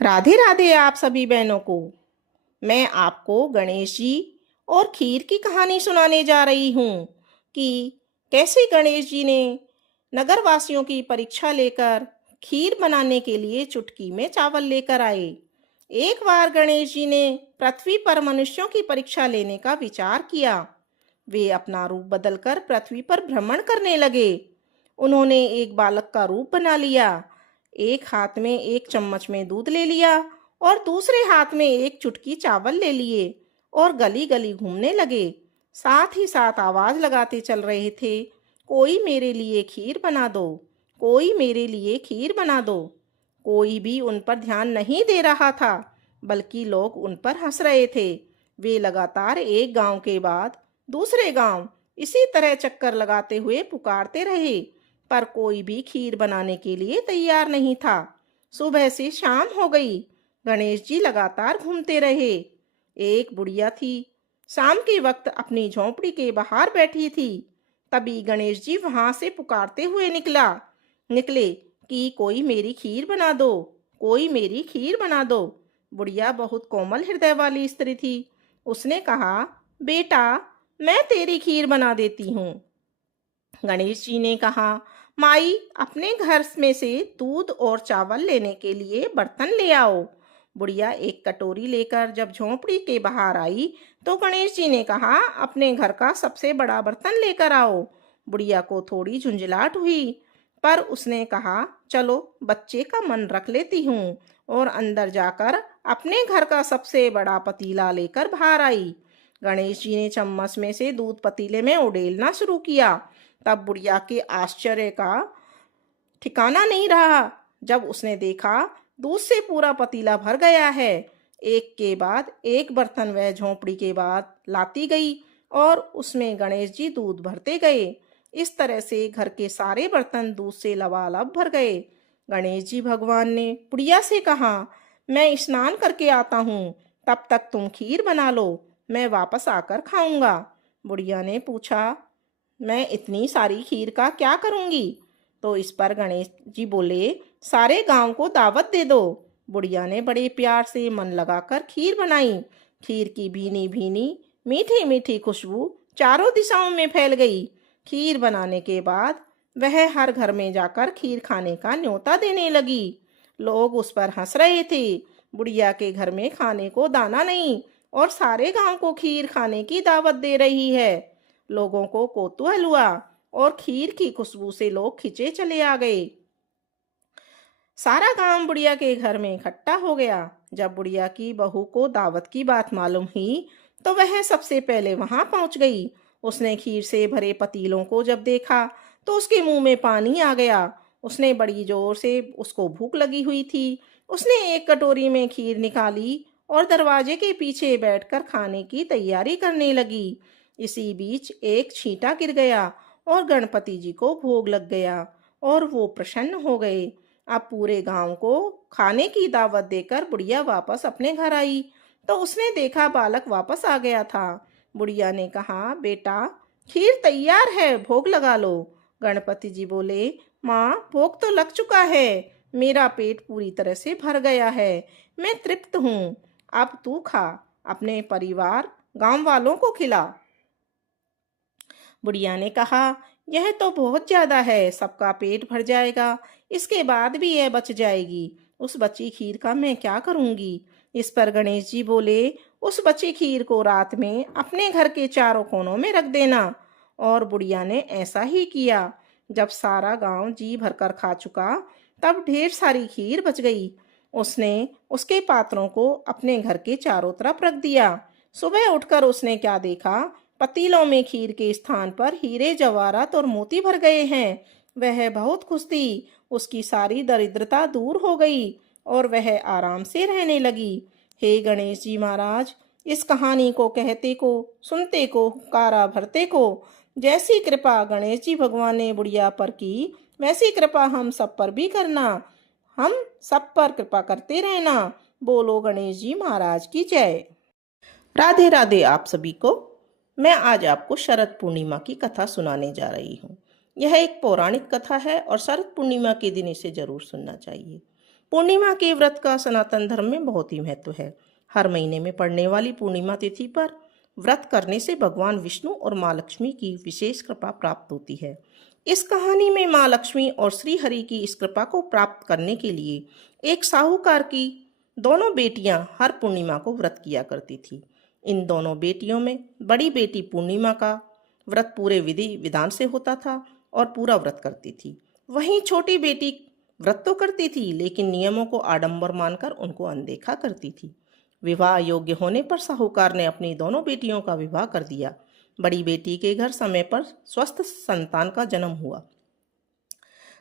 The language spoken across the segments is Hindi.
राधे राधे आप सभी बहनों को। मैं आपको गणेश जी और खीर की कहानी सुनाने जा रही हूँ कि कैसे गणेश जी ने नगरवासियों की परीक्षा लेकर खीर बनाने के लिए चुटकी में चावल लेकर आए। एक बार गणेश जी ने पृथ्वी पर मनुष्यों की परीक्षा लेने का विचार किया। वे अपना रूप बदलकर पृथ्वी पर भ्रमण करने लगे। उन्होंने एक बालक का रूप बना लिया। एक हाथ में एक चम्मच में दूध ले लिया और दूसरे हाथ में एक चुटकी चावल ले लिए और गली गली घूमने लगे। साथ ही साथ आवाज लगाते चल रहे थे, कोई मेरे लिए खीर बना दो, कोई मेरे लिए खीर बना दो। कोई भी उन पर ध्यान नहीं दे रहा था, बल्कि लोग उन पर हंस रहे थे। वे लगातार एक गांव के बाद दूसरे गांव इसी तरह चक्कर लगाते हुए पुकारते रहे, पर कोई भी खीर बनाने के लिए तैयार नहीं था। सुबह से शाम हो गई। गणेश जी लगातार घूमते रहे। एक बुढ़िया थी, शाम के वक्त अपनी झोंपड़ी के बाहर बैठी थी। तभी गणेश जी वहां से पुकारते हुए निकले कि कोई मेरी खीर बना दो, कोई मेरी खीर बना दो। बुढ़िया बहुत कोमल हृदय वाली स्त्री थी। उसने कहा, बेटा, मैं तेरी खीर बना देती हूँ। गणेश जी ने कहा, माई, अपने घर में से दूध और चावल लेने के लिए बर्तन ले आओ। बुढ़िया एक कटोरी लेकर जब झोंपड़ी के बाहर आई तो गणेश जी ने कहा, अपने घर का सबसे बड़ा बर्तन लेकर आओ। बुढ़िया को थोड़ी झुंझलाहट हुई, पर उसने कहा, चलो बच्चे का मन रख लेती हूँ, और अंदर जाकर अपने घर का सबसे बड़ा पतीला लेकर बाहर आई। गणेश जी ने चम्मच में से दूध पतीले में उड़ेलना शुरू किया। तब बुढ़िया के आश्चर्य का ठिकाना नहीं रहा जब उसने देखा दूध से पूरा पतीला भर गया है। एक के बाद एक बर्तन वह झोंपड़ी के बाद लाती गई और उसमें गणेश जी दूध भरते गए। इस तरह से घर के सारे बर्तन दूध से लबालब भर गए। गणेश जी भगवान ने बुढ़िया से कहा, मैं स्नान करके आता हूँ, तब तक तुम खीर बना लो, मैं वापस आकर खाऊंगा। बुढ़िया ने पूछा, मैं इतनी सारी खीर का क्या करूंगी? तो इस पर गणेश जी बोले, सारे गांव को दावत दे दो। बुढ़िया ने बड़े प्यार से मन लगाकर खीर बनाई। खीर की भीनी भीनी मीठी मीठी खुशबू चारों दिशाओं में फैल गई। खीर बनाने के बाद वह हर घर में जाकर खीर खाने का न्योता देने लगी। लोग उस पर हंस रहे थे। बुढ़िया के घर में खाने को दाना नहीं और सारे गांव को खीर खाने की दावत दे रही है। लोगों को कौतूहल हुआ और खीर की खुशबू से लोग खिंचे चले आ गए। सारा गांव बुढ़िया के घर में इकट्ठा हो गया। जब बुढ़िया की बहू को दावत की बात मालूम हुई तो वह सबसे पहले वहां पहुंच गई। उसने खीर से भरे पतीलों को जब देखा तो उसके मुंह में पानी आ गया। उसने बड़ी जोर से, उसको भूख लगी हुई थी, उसने एक कटोरी में खीर निकाली और दरवाजे के पीछे बैठकर खाने की तैयारी करने लगी। इसी बीच एक छींटा गिर गया और गणपति जी को भोग लग गया और वो प्रसन्न हो गए। अब पूरे गांव को खाने की दावत देकर बुढ़िया वापस अपने घर आई तो उसने देखा बालक वापस आ गया था। बुढ़िया ने कहा, बेटा, खीर तैयार है, भोग लगा लो। गणपति जी बोले, माँ, भोग तो लग चुका है, मेरा पेट पूरी तरह से भर गया है, मैं तृप्त हूँ। अब तू खा, अपने परिवार गांव वालों को खिला। बुढ़िया ने कहा, यह तो बहुत ज्यादा है, सबका पेट भर जाएगा, इसके बाद भी यह बच जाएगी। उस बची खीर का मैं क्या करूंगी? इस पर गणेश जी बोले, उस बची खीर को रात में अपने घर के चारों कोनों में रख देना। और बुढ़िया ने ऐसा ही किया। जब सारा गांव जी भरकर खा चुका तब ढेर सारी खीर बच गई। उसने उसके पात्रों को अपने घर के चारों तरफ रख दिया। सुबह उठकर उसने क्या देखा, पतीलों में खीर के स्थान पर हीरे जवाहरात और मोती भर गए हैं। वह बहुत खुश थी। उसकी सारी दरिद्रता दूर हो गई और वह आराम से रहने लगी। हे गणेश जी महाराज, इस कहानी को कहते को, सुनते को, हुक्कारा भरते को, जैसी कृपा गणेश जी भगवान ने बुढ़िया पर की वैसी कृपा हम सब पर भी करना। हम सब पर कृपा करते रहना। बोलो गणेश जी महाराज की जय। राधे राधे आप सभी को। मैं आज आपको शरद पूर्णिमा की कथा सुनाने जा रही हूँ। यह एक पौराणिक कथा है और शरद पूर्णिमा के दिन इसे जरूर सुनना चाहिए। पूर्णिमा के व्रत का सनातन धर्म में बहुत ही महत्व है। हर महीने में पड़ने वाली पूर्णिमा तिथि पर व्रत करने से भगवान विष्णु और माँ लक्ष्मी की विशेष कृपा प्राप्त होती है। इस कहानी में माँ लक्ष्मी और श्री हरि की इस कृपा को प्राप्त करने के लिए एक साहूकार की दोनों बेटियां हर पूर्णिमा को व्रत किया करती थी। इन दोनों बेटियों में बड़ी बेटी पूर्णिमा का व्रत पूरे विधि विधान से होता था और पूरा व्रत करती थी। वहीं छोटी बेटी व्रत तो करती थी लेकिन नियमों को आडंबर मानकर उनको अनदेखा करती थी। विवाह योग्य होने पर साहूकार ने अपनी दोनों बेटियों का विवाह कर दिया। बड़ी बेटी के घर समय पर स्वस्थ संतान का जन्म हुआ।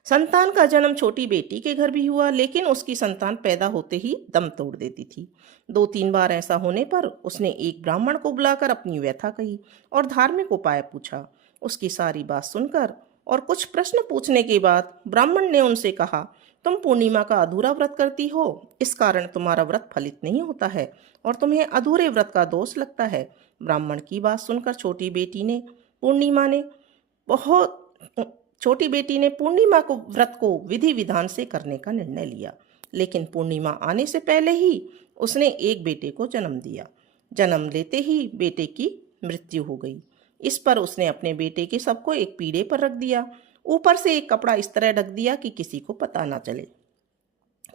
संतान का जन्म छोटी बेटी के घर भी हुआ, लेकिन उसकी संतान पैदा होते ही दम तोड़ देती थी। 2-3 बार ऐसा होने पर उसने एक ब्राह्मण को बुलाकर अपनी व्यथा कही और धार्मिक उपाय पूछा। उसकी सारी बात सुनकर और कुछ प्रश्न पूछने के बाद ब्राह्मण ने उनसे कहा, तुम पूर्णिमा का अधूरा व्रत करती हो, इस कारण तुम्हारा व्रत फलित नहीं होता है और तुम्हें अधूरे व्रत का दोष लगता है। ब्राह्मण की बात सुनकर छोटी बेटी ने पूर्णिमा को व्रत को विधि विधान से करने का निर्णय लिया, लेकिन पूर्णिमा आने से पहले ही उसने एक बेटे को जन्म दिया। जन्म लेते ही बेटे की मृत्यु हो गई। इस पर उसने अपने बेटे के शव को एक पीढ़े पर रख दिया। ऊपर से एक कपड़ा इस तरह ढक दिया कि किसी को पता ना चले।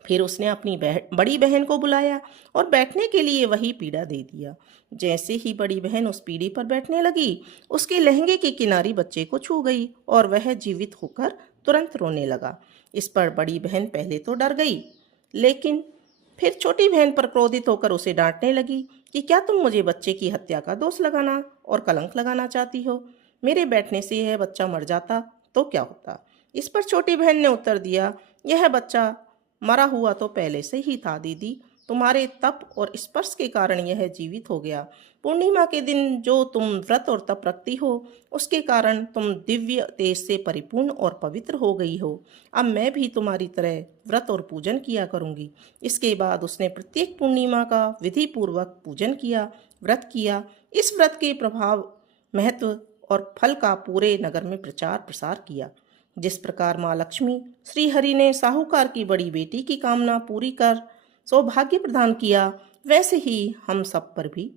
फिर उसने अपनी बड़ी बहन को बुलाया और बैठने के लिए वही पीढ़ा दे दिया। जैसे ही बड़ी बहन उस पीढ़ी पर बैठने लगी, उसके लहंगे की किनारी बच्चे को छू गई और वह जीवित होकर तुरंत रोने लगा। इस पर बड़ी बहन पहले तो डर गई, लेकिन फिर छोटी बहन पर क्रोधित होकर उसे डांटने लगी कि क्या तुम मुझे बच्चे की हत्या का दोष लगाना और कलंक लगाना चाहती हो? मेरे बैठने से यह बच्चा मर जाता तो क्या होता? इस पर छोटी बहन ने उत्तर दिया, यह बच्चा मरा हुआ तो पहले से ही था दीदी, तुम्हारे तप और स्पर्श के कारण यह जीवित हो गया। पूर्णिमा के दिन जो तुम व्रत और तप रखती हो, उसके कारण तुम दिव्य तेज से परिपूर्ण और पवित्र हो गई हो। अब मैं भी तुम्हारी तरह व्रत और पूजन किया करूंगी। इसके बाद उसने प्रत्येक पूर्णिमा का विधि पूर्वक पूजन किया, व्रत किया। इस व्रत के प्रभाव, महत्व और फल का पूरे नगर में प्रचार प्रसार किया। जिस प्रकार माँ लक्ष्मी श्री हरि ने साहूकार की बड़ी बेटी की कामना पूरी कर सौभाग्य प्रदान किया, वैसे ही हम सब पर भी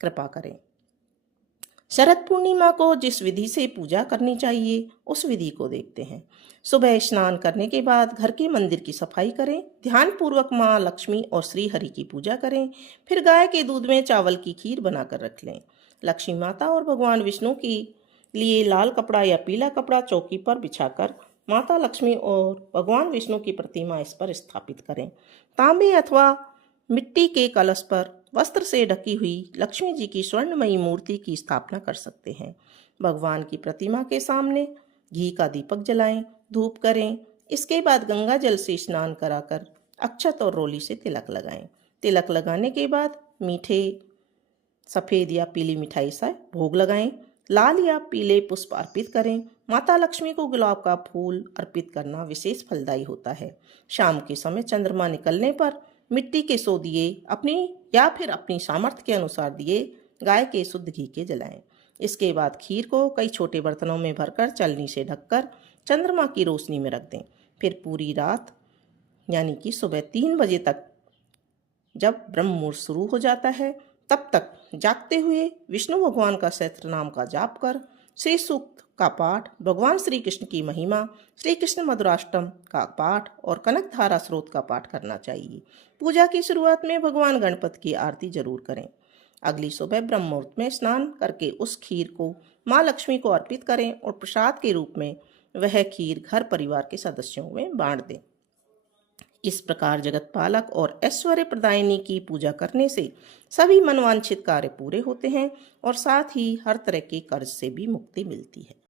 कृपा करें। शरद पूर्णिमा को जिस विधि से पूजा करनी चाहिए, उस विधि को देखते हैं। सुबह स्नान करने के बाद घर के मंदिर की सफाई करें, ध्यान पूर्वक माँ लक्ष्मी और श्री हरि की पूजा करें। फिर गाय के दूध में चावल की खीर बनाकर रख लें। लक्ष्मी माता और भगवान विष्णु की लिए लाल कपड़ा या पीला कपड़ा चौकी पर बिछाकर माता लक्ष्मी और भगवान विष्णु की प्रतिमा इस पर स्थापित करें। तांबे अथवा मिट्टी के कलश पर वस्त्र से ढकी हुई लक्ष्मी जी की स्वर्णमयी मूर्ति की स्थापना कर सकते हैं। भगवान की प्रतिमा के सामने घी का दीपक जलाएं, धूप करें। इसके बाद गंगा जल से स्नान कराकर अक्षत और रोली से तिलक लगाएं। तिलक लगाने के बाद मीठे, सफ़ेद या पीली मिठाई से भोग लगाएं। लाल या पीले पुष्प अर्पित करें। माता लक्ष्मी को गुलाब का फूल अर्पित करना विशेष फलदायी होता है। शाम के समय चंद्रमा निकलने पर मिट्टी के 100 दिए अपनी सामर्थ्य के अनुसार दिए गाय के शुद्ध घी के जलाएं। इसके बाद खीर को कई छोटे बर्तनों में भरकर चलनी से ढककर चंद्रमा की रोशनी में रख दें। फिर पूरी रात यानी कि सुबह 3 बजे तक, जब ब्रह्म मुहूर्त शुरू हो जाता है, तब तक जागते हुए विष्णु भगवान का सहस्त्र नाम का जाप कर, श्री सूक्त का पाठ, भगवान श्री कृष्ण की महिमा, श्री कृष्ण मधुराष्टम का पाठ और कनक धारा स्रोत का पाठ करना चाहिए। पूजा की शुरुआत में भगवान गणपति की आरती जरूर करें। अगली सुबह ब्रह्म मुहूर्त में स्नान करके उस खीर को माँ लक्ष्मी को अर्पित करें और प्रसाद के रूप में वह खीर घर परिवार के सदस्यों में बांट दें। इस प्रकार जगत पालक और ऐश्वर्य प्रदायिनी की पूजा करने से सभी मनवांछित कार्य पूरे होते हैं और साथ ही हर तरह के कर्ज से भी मुक्ति मिलती है।